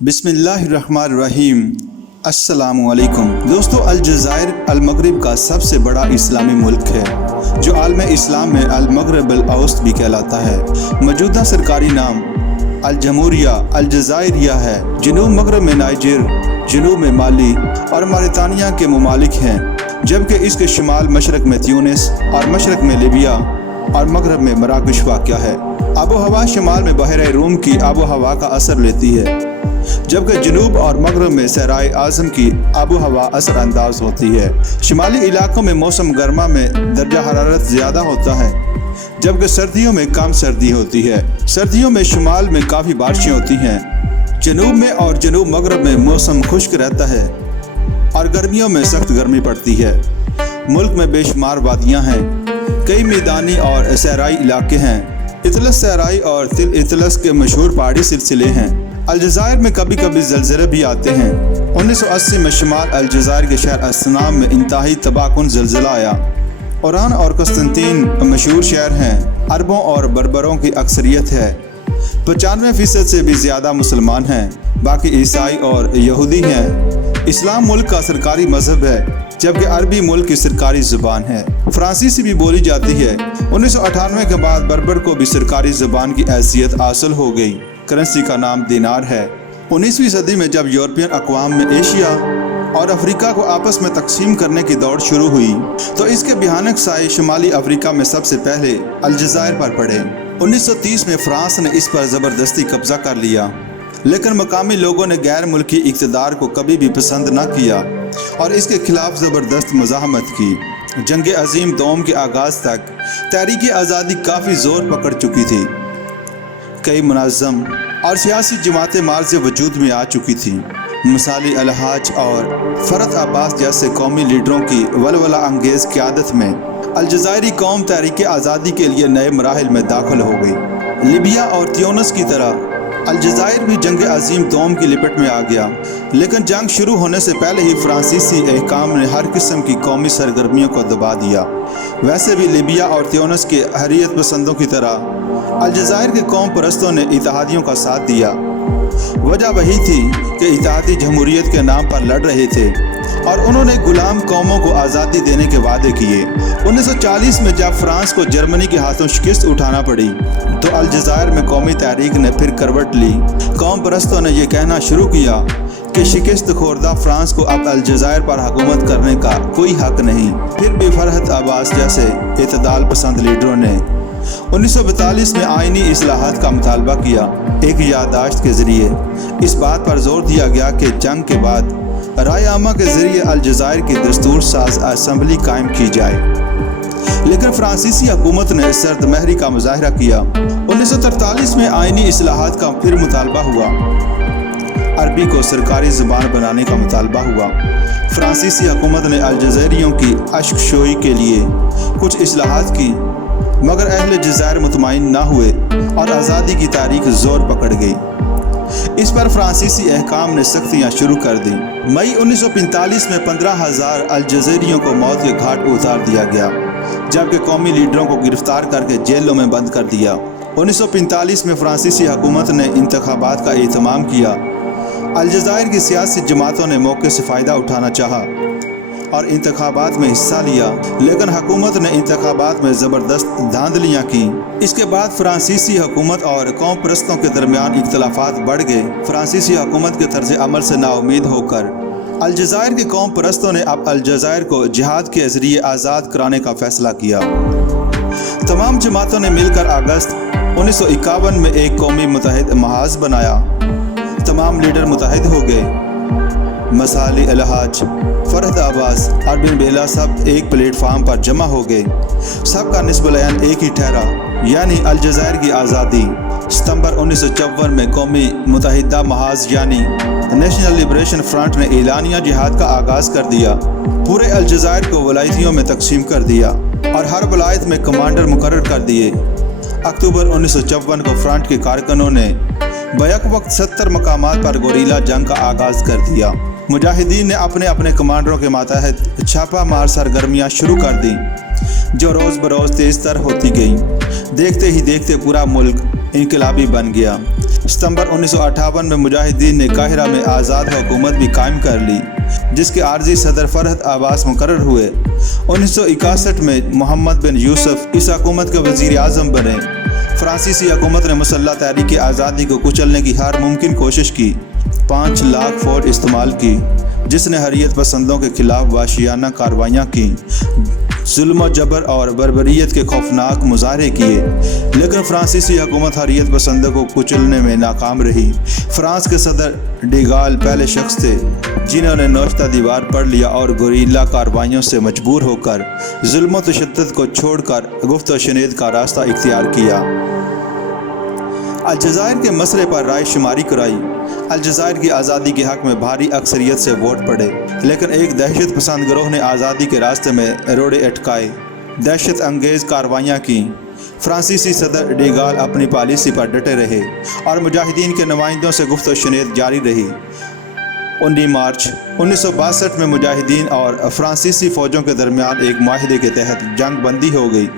बिस्मिल्लाहिर्रहमानिर्रहीम। अस्सलामुअलैकुम दोस्तों, अलजज़ायर अलमगरिब का सबसे बड़ा इस्लामी मुल्क है जो आलम इस्लाम में अलमगरिब अल-औसत भी कहलाता है। मौजूदा सरकारी नाम अल-जमहूरिया अलजज़ायरिया है। जनूब मगरब में नाइजर, जनूब में माली और मौरितानिया के ममालिक हैं, जबकि इसके शुमाल मशरक में त्यूनिस और मशरक में लीबिया और मगरब में मराकश वाक़या है। आबो हवा शुमाल में बहरे रूम की आबो हवा का असर लेती है, जबकि जनूब और मगरब में सहराए आज़म की आबो हवा असर अंदाज होती है। शुमाली इलाकों में मौसम गर्मा में दर्जा हरारत ज़्यादा होता है, जबकि सर्दियों में कम सर्दी होती है। सर्दियों में शुमाल में काफ़ी बारिशें होती हैं। जनूब में और जनूब मगरब में मौसम खुश्क रहता है और गर्मियों में सख्त गर्मी पड़ती है। मुल्क में बेशुमार वादियाँ हैं, कई मैदानी और सहराई इलाके हैं। इतलस सहराई और तिल इतलस के मशहूर पहाड़ी सिलसिले हैं। अलजज़ायर में कभी कभी ज़लज़ले भी आते हैं। 1980 में शुमाल अलजज़ायर के शहर अस्नाम में इंतहाई तबाहकुन ज़लज़ला आया। ओरान और कस्तंतीन मशहूर शहर हैं। अरबों और बर्बरों की अक्सरियत है। 95% से भी ज़्यादा मुसलमान हैं, बाकी ईसाई और यहूदी हैं। इस्लाम मुल्क का सरकारी मजहब है, जबकि अरबी मुल्क की सरकारी ज़ुबान है। फ्रांसीसी भी बोली जाती है। 1998 के बाद बर्बर को भी सरकारी ज़ुबान की हैसियत हासिल हो गई। करेंसी का नाम दिनार है। 19वीं सदी में जब यूरोपियन अक़वाम में एशिया और अफ्रीका को आपस में तकसीम करने की दौड़ शुरू हुई, तो इसके भयानक साए शुमाली अफ्रीका में सबसे पहले अलजज़ायर पर पड़े। 1930 में फ्रांस ने इस पर ज़बरदस्ती कब्जा कर लिया, लेकिन मकामी लोगों ने गैर मुल्की इक़्तिदार को कभी भी पसंद न किया और इसके खिलाफ ज़बरदस्त मुज़ाहमत की। जंग अज़ीम दोम के आगाज़ तक तहरीक आज़ादी काफ़ी ज़ोर पकड़ चुकी थी। कई मुनज़्ज़म और सियासी जमातें मार्ज़ वजूद में आ चुकी थीं। मिसाली अलहाज और फ़रत अब्बास जैसे कौमी लीडरों की वलवला अंगेज़ क़यादत में अलजज़ायरी कौम तहरीक आज़ादी के लिए नए मराहिल में दाखिल हो गई। लीबिया और त्यूनिस की तरह अलजज़ायर भी जंग अज़ीम दोम की लिपट में आ गया, लेकिन जंग शुरू होने से पहले ही फ्रांसीसी अहकाम ने हर किस्म की कौमी सरगर्मियों को दबा दिया। वैसे भी लीबिया और त्यूनिस के हरीयत पसंदों की तरह अलजज़ायर के कौम परस्तों ने इत्तेहादियों का साथ दिया। वजह वही थी कि इत्तेहादी जमहूरियत के नाम पर लड़ रहे थे और उन्होंने गुलाम कौमों को आज़ादी देने के वादे किए। 1940 में जब फ्रांस को जर्मनी के हाथों शिकस्त उठाना पड़ी, तो अलजज़ायर में कौमी तहरीक ने फिर करवट ली। कौम परस्तों ने यह कहना शुरू किया कि शिकस्त खोरदा फ्रांस को अब अलजज़ायर पर हुकूमत करने का कोई हक नहीं। फिर भी फरहत अब्बास जैसे इत्तेदाल पसंद लीडरों ने 1942 में आइनी इस्लाहात का मुतालबा किया। एक याददाश्त के ज़रिए इस बात पर जोर दिया गया कि जंग के बाद राय आमा के ज़रिए अलजज़ायर की दस्तूर साज असम्बली कायम की जाए, लेकिन फ्रांसीसी हुकूमत ने सर्द महरी का मुजाहरा किया। 1943 में आइनी इस्लाहात का फिर मुतालबा हुआ। अरबी को सरकारी ज़ुबान बनाने का मुतालबा हुआ। फ्रांसीसी हुकूमत ने अलजज़ायरियों की अश्कशोई के लिए कुछ इस्लाहात की, मगर अहले जज़ायर मुतमईन ना हुए और आज़ादी की तारीख ज़ोर पकड़ गई। इस पर फ्रांसीसी अहकाम ने सख्तियाँ शुरू कर दी। मई 1945 में 15,000 अलजज़ायरियों को मौत के घाट उतार दिया गया, जबकि कौमी लीडरों को गिरफ्तार करके जेलों में बंद कर दिया। 1945 में फ्रांसीसी हुकूमत ने इंतखाबात का एहतमाम किया। अलजज़ायर की सियासी जमातों ने मौके से फ़ायदा उठाना चाहा और इंतखाबात में हिस्सा लिया, लेकिन हुकूमत ने इंतखाबात में ज़बरदस्त धांधलियाँ की। इसके बाद फ्रांसीसी हुकूमत और कौम परस्तों के दरमियान इख्तलाफात बढ़ गए। फ्रांसीसी हुकूमत के तर्ज अमल से नाउमीद होकर अलजज़ायर के कौम परस्तों ने अब अलजज़ायर को जिहाद के ज़रिए आज़ाद कराने का फ़ैसला किया। तमाम जमातों ने मिलकर अगस्त 1951 में एक कौमी मुत्तहिद महाज बनाया। तमाम लीडर मुत्तहिद हो गए। मसाली अलहाज, फरहत अब्बास और बिन बेला सब एक प्लेटफार्म पर जमा हो गए। सबका निस्बयान एक ही ठहरा, यानी अलजज़ायर की आज़ादी। सितंबर 1954 में कौमी मुत्तहिदा महाज यानी नेशनल लिबरेशन फ्रंट ने एलानिया जिहाद का आगाज़ कर दिया। पूरे अलजज़ायर को वलायतियों में तकसीम कर दिया और हर वलायत में कमांडर मुकर्रर कर दिए। अक्टूबर 1954 को फ्रंट के कारकुनों ने बैक वक्त 70 मकामात पर गोरीला जंग का आगाज़ कर दिया। मुजाहिदीन ने अपने अपने कमांडरों के मातहत छापा मार सरगर्मियाँ शुरू कर दी, जो रोज़ बरोज़ तेज़ तर होती गई। देखते ही देखते पूरा मुल्क इनकलाबी बन गया। सितंबर 1958 में मुजाहिदीन ने काहिरा में आज़ाद हुकूमत भी कायम कर ली, जिसके आर्जी सदर फरहत अब्बास मुकर्रर हुए। 1961 में मोहम्मद बिन यूसुफ इस हुकूमत के वज़ीर आज़म बने। फ्रांसीसी हुकूमत ने मुसल्लह तहरीक आज़ादी को कुचलने की हर मुमकिन कोशिश की। 5 लाख फौज इस्तेमाल की, जिसने हरीयत पसंदों के खिलाफ वाशियाना कार्रवाइयाँ की, जुल्म जबर और बर्बरियत के खौफनाक मुजाहरे किए, लेकिन फ्रांसीसी हुकूमत हरीयत पसंदों को कुचलने में नाकाम रही। फ्रांस के सदर डिगाल पहले शख्स थे जिन्होंने नौश्ता दीवार पढ़ लिया और गुरीला कार्रवाइयों से मजबूर होकर जुल्म तशद्दुद को छोड़कर गुफ्त व शनीद का रास्ता इख्तियार किया। अलजायर के मसले पर राय शुमारी कराई। अलजायर की आज़ादी के हक़ में भारी अक्सरियत से वोट पड़े, लेकिन एक दहशत पसंद गिरोह ने आज़ादी के रास्ते में रोड़े अटकाए, दहशत अंगेज़ कार्रवाइयाँ की। फ्रांसीसी सदर डिगाल अपनी पॉलिसी पर डटे रहे और मुजाहिदीन के नुमाइंदों से गुफ्त व शनीद जारी रही। 19 मार्च 1962 में मुजाहिदीन और फ्रांसीसी फ़ौजों के दरमियान एक माहिदे के तहत जंग बंदी हो गई।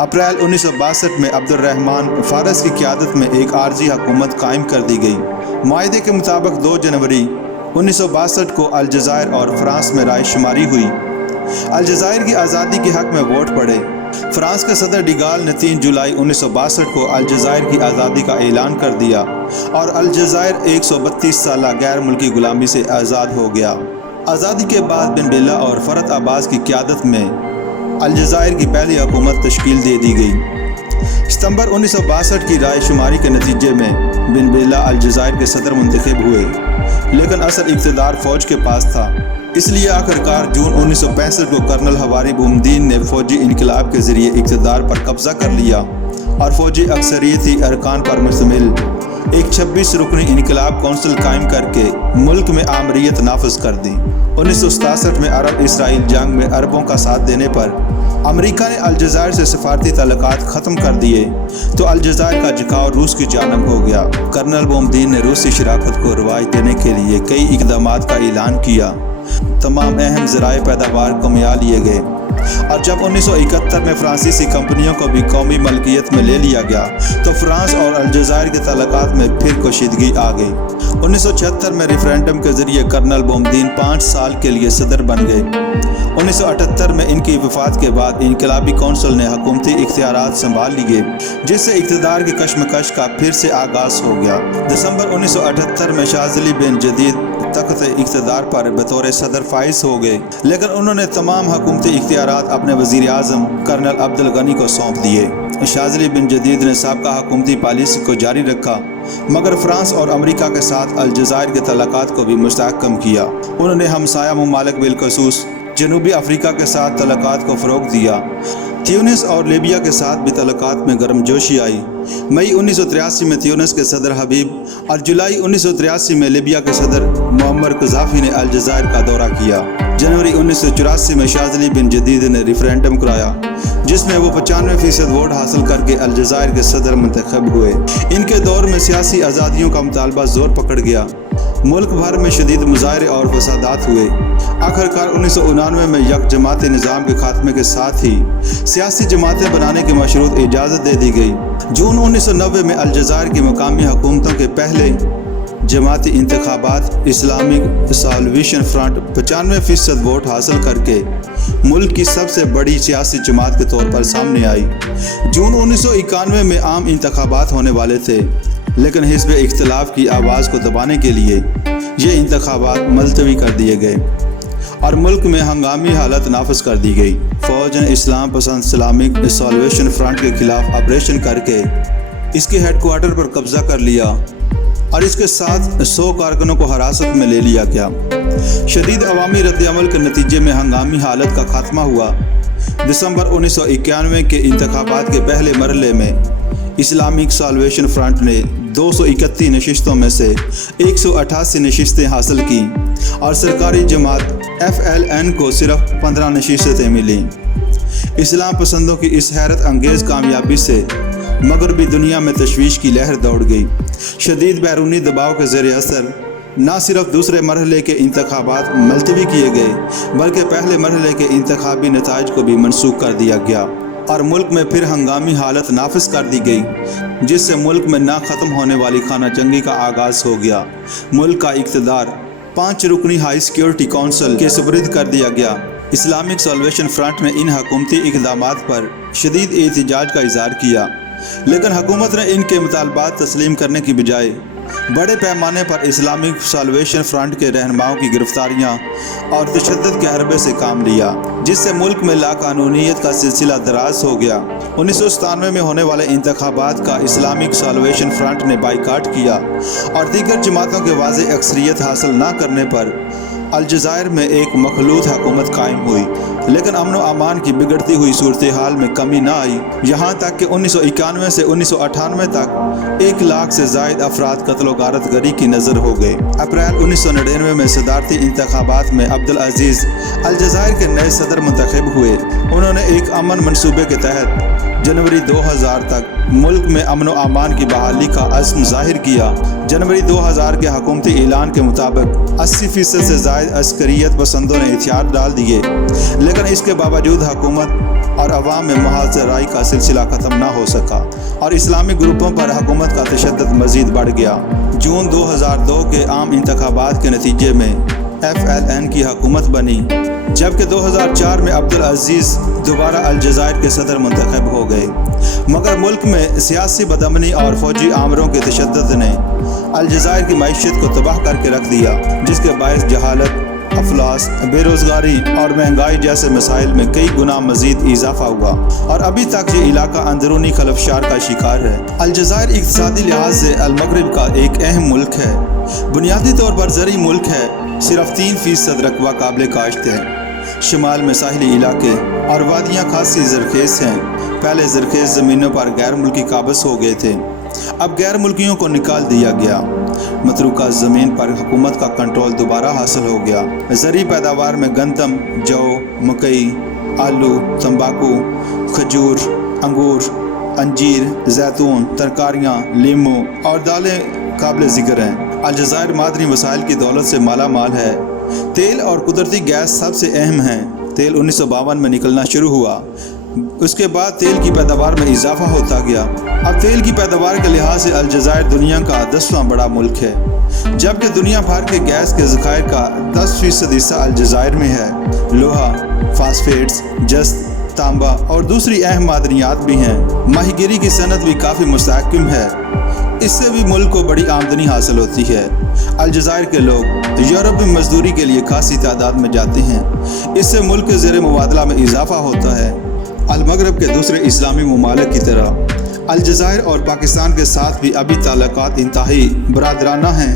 अप्रैल 1962 में अब्दुर्रहमान फ़ारस की क़यादत में एक आर्जी हुकूमत कायम कर दी गई। माहिदे के मुताबिक 2 जनवरी 1962 को अलजायर और फ्रांस में राय शुमारी हुई। अलजायर की आज़ादी के हक़ में वोट पड़े। फ्रांस के सदर डिगाल ने 3 जुलाई 1962 को अलजायर की आज़ादी का ऐलान कर दिया और अलजायर 132 साल गैर मुल्की गुलामी से आज़ाद हो गया। आज़ादी के बाद बिन बेला और फरहत अब्बास की क़यादत में अलजायर की पहली हुकूमत तश्कील दे दी गई। सितंबर 1962 की राय शुमारी के नतीजे में बिन बेला अलजायर के सदर मुंतखब हुए, लेकिन असल इक़्तिदार फ़ौज के पास था। इसलिए आखिरकार जून 1965 को कर्नल हवारी बुमदीन ने फ़ौजी इनकलाब के ज़रिए इक़्तिदार पर कब्ज़ा कर लिया और फ़ौजी अक्सरियती अरकान पर मुश्तमिल एक 26 रुकनी इनकलाब कौंसिल कायम करके मुल्क में आमरीत नाफिज कर दी। 1967 में अरब इसराइल जंग में अरबों का साथ देने पर अमेरिका ने अलजायर से सफारती ताल्लुकात ख़त्म कर दिए, तो अलजायर का झुकाव रूस की जानब हो गया। कर्नल बुमदीन ने रूसी शराकत को रवाज देने के लिए कई इक़दामात का ऐलान किया। तमाम अहम ज़राए पैदावार को मिला लिए गए और जब 1971 में फ्रांसीसी कंपनियों को भी कौमी मलकियत में ले लिया गया, तो फ्रांस और अलजायर के ताल्लुकात में फिर कशीदगी आ गई। 1976 में रेफरेंडम के ज़रिए कर्नल बुमदीन 5 साल के लिए सदर बन गए। 1978 में इनकी वफ़ात के बाद इनकलाबी कौंसिल ने हुकूमती इख्तियारात संभाल लिए, जिससे इक़्तिदार की कशमकश का फिर से आगाज़ हो गया। दिसंबर 1978 में शाज़ली बिन जदीद तख्त इक़्तिदार पर बतौर सदर फाइज हो गए, लेकिन उन्होंने तमाम हुकूमती इख्तियारात अपने वज़ीर आज़म कर्नल अब्दुल गनी को सौंप दिए। शाज़ली बिन जदीद ने साबका हुकूमती पॉलिसी को जारी रखा, मगर फ्रांस और अमेरिका के साथ अलजायर के ताल्लुकात को भी मुस्तहकम किया। उन्होंने हमसाया ममालिक बिलखसूस जनूबी अफ्रीका के साथ ताल्लुकात को फ़रोग़ दिया। ट्यूनिस और लीबिया के साथ भी ताल्लुकात में गर्मजोशी आई। मई 1983 में ट्यूनिस के सदर हबीब और जुलाई 1983 में लीबिया के सदर मुअम्मर कज़ाफ़ी ने अलजायर का दौरा किया। जनवरी 1984 में शाज़ली बिन जदीद ने रेफरेंडम कराया, जिसमें वो 95% वोट हासिल करके अलजायर के सदर मुंतखब हुए। इनके दौर में सियासी आज़ादियों का मुतालबा ज़ोर पकड़ गया। मुल्क भर में शदीद मुज़ाहरे और फसादात हुए। आखिरकार 1999 में यक जमाती निज़ाम के खात्मे के साथ ही सियासी जमातें बनाने की मशरूत इजाज़त दे दी गई। जून 1990 में अलजायर की मकामी हुकूमतों के पहले जमाती इंतखाबात इस्लामिक साल्वेशन फ्रंट 95% वोट हासिल करके मुल्क की सबसे बड़ी सियासी जमात के तौर पर सामने आई। जून 1991 में आम इंतखाबात होने वाले थे, लेकिन हिज़्ब इख्तिलाफ की आवाज़ को दबाने के लिए ये इंतखाबात मुलतवी कर दिए गए और मुल्क में हंगामी हालत नाफिज कर दी गई। फ़ौज ने इस्लाम पसंद इस्लामिक साल्वेशन फ्रंट के खिलाफ ऑपरेशन करके इसके हेडक्वार्टर पर कब्ज़ा कर लिया और इसके साथ 100 कारकुनों को हिरासत में ले लिया गया। शदीद अवामी रद्द-ए-अमल के नतीजे में हंगामी हालत का खात्मा हुआ। दिसंबर 1991 के इंतखाबात के पहले मरहले में इस्लामिक साल्वेशन फ्रंट ने 231 नशिस्तों में से 188 नशिस्तें हासिल की और सरकारी जमात FLN को सिर्फ 15 नशिस्तें मिली। इस्लाम पसंदों की इस हैरत अंगेज़ कामयाबी से मगरबी दुनिया में तशवीश की लहर दौड़ गई। शदीद बैरूनी दबाव के ज़रिए असर न सिर्फ दूसरे मरहले के इंतखाबात मुलतवी किए गए, बल्कि पहले मरहले के इंतखाबी नताइज को भी मनसूख कर दिया गया। और मुल्क में फिर हंगामी हालत नाफिज कर दी गई, जिससे मुल्क में ना ख़त्म होने वाली खाना जंगी का आगाज़ हो गया। मुल्क का इक़्तिदार 5 रुकनी हाई सिक्योरिटी काउंसिल के सुपुर्द कर दिया गया। इस्लामिक सॉल्वेशन फ्रंट ने इन हुकूमती इक़दामात पर शदीद एहतिजाज का इज़हार किया, लेकिन हुकूमत ने इनके मुतालबात तस्लीम करने की बजाय बड़े पैमाने पर इस्लामिक सॉल्वेशन फ्रंट के रहनुमाओं की गिरफ्तारियां और तशद्दुद के हरबे से काम लिया, जिससे मुल्क में लाकानूनीयत का सिलसिला दराज हो गया। 1997 में होने वाले इंतखाबात का इस्लामिक सॉल्वेशन फ्रंट ने बाइकाट किया और दीगर जमातों के वाज़ेह अक्सरियत हासिल न करने पर अलजायर में एक मखलूत हुकूमत कायम हुई, लेकिन अमन व अमान की बिगड़ती हुई सूरत हाल में कमी न आई। यहाँ तक कि 1991 से 1998 तक 1 लाख से ज़ायद अफराद कत्ल गारत गरी की नज़र हो गए। अप्रैल 1999 में सदारती इंतखाबात में अब्दुल अजीज़ अलजायर के नए सदर मुंतखब हुए। उन्होंने एक अमन मनसूबे के तहत जनवरी 2000 तक मुल्क में अमन व अमान की बहाली का अज़्म ज़ाहिर किया। जनवरी 2000 के हुकूमती ऐलान के मुताबिक 80% से ज़ायद अस्करियत पसंदों ने हथियार डाल दिए, लेकिन इसके बावजूद हुकूमत और अवाम में मुहासराई का सिलसिला ख़त्म न हो सका और इस्लामी ग्रुपों पर हुकूमत का तशद्दुद मज़ीद बढ़ गया। जून 2002 के आम इंतखाबात के नतीजे में FLN की हुकूमत बनी, जबकि 2004 में अब्दुल अजीज़ दोबारा अलजायर के सदर मुंतखब हो गए। मगर मुल्क में सियासी बदअमनी और फौजी आमरों के तशद्दुद ने अलजायर की मईशत को तबाह करके रख दिया, जिसके बायस जहालत, अफलास, बेरोज़गारी और महंगाई जैसे मसाइल में कई गुना मज़ीद इजाफा हुआ और अभी तक ये इलाका अंदरूनी खलफशार का शिकार है। अलजायर इक़्तिसादी लिहाज से अल-मग़रिब का एक अहम मुल्क है। बुनियादी तौर पर ज़री मुल्क है, सिर्फ 3% रकबा काबिल काश्त है। शुमाल में साहिली इलाके और वादियाँ खासी ज़रखेज़ हैं। पहले ज़रखेज़ ज़मीनों पर गैर मुल्की काबज़ हो गए थे, अब गैर मुल्कियों को निकाल दिया गया। मतरूका ज़मीन पर हुकूमत का कंट्रोल दोबारा हासिल हो गया। ज़री पैदावार में गंदम, जौ, मकई, आलू, तंबाकू, खजूर, अंगूर, अंजीर, जैतून, तरकारियाँ, लीमू और दालें काबिल ज़िक्र हैं। अलजायर मादनी वसाइल की दौलत से माला माल है। तेल और कुदरती गैस सबसे अहम हैं। तेल 1952 में निकलना शुरू हुआ, उसके बाद तेल की पैदावार में इजाफा होता गया। अब तेल की पैदावार के लिहाज से अलजायर दुनिया का 10वां बड़ा मुल्क है, जबकि दुनिया भर के गैस के ज़खायर का 10% हिस्सा अलजायर में है। लोहा, फास्फेट्स, जस्त, तांबा और दूसरी अहम मादनियात भी हैं। माहीगीरी की सनत भी काफ़ी मुस्तहकम है, इससे भी मुल्क को बड़ी आमदनी हासिल होती है। अलजायर के लोग यूरोप में मजदूरी के लिए खासी तादाद में जाते हैं, इससे मुल्क के ज़ेर मुबादला में इजाफा होता है। अल-मग़रिब के दूसरे इस्लामी ममालिक की तरह अलजायर और पाकिस्तान के साथ भी अभी ताल्लुकात इंतहाई बरादराना हैं।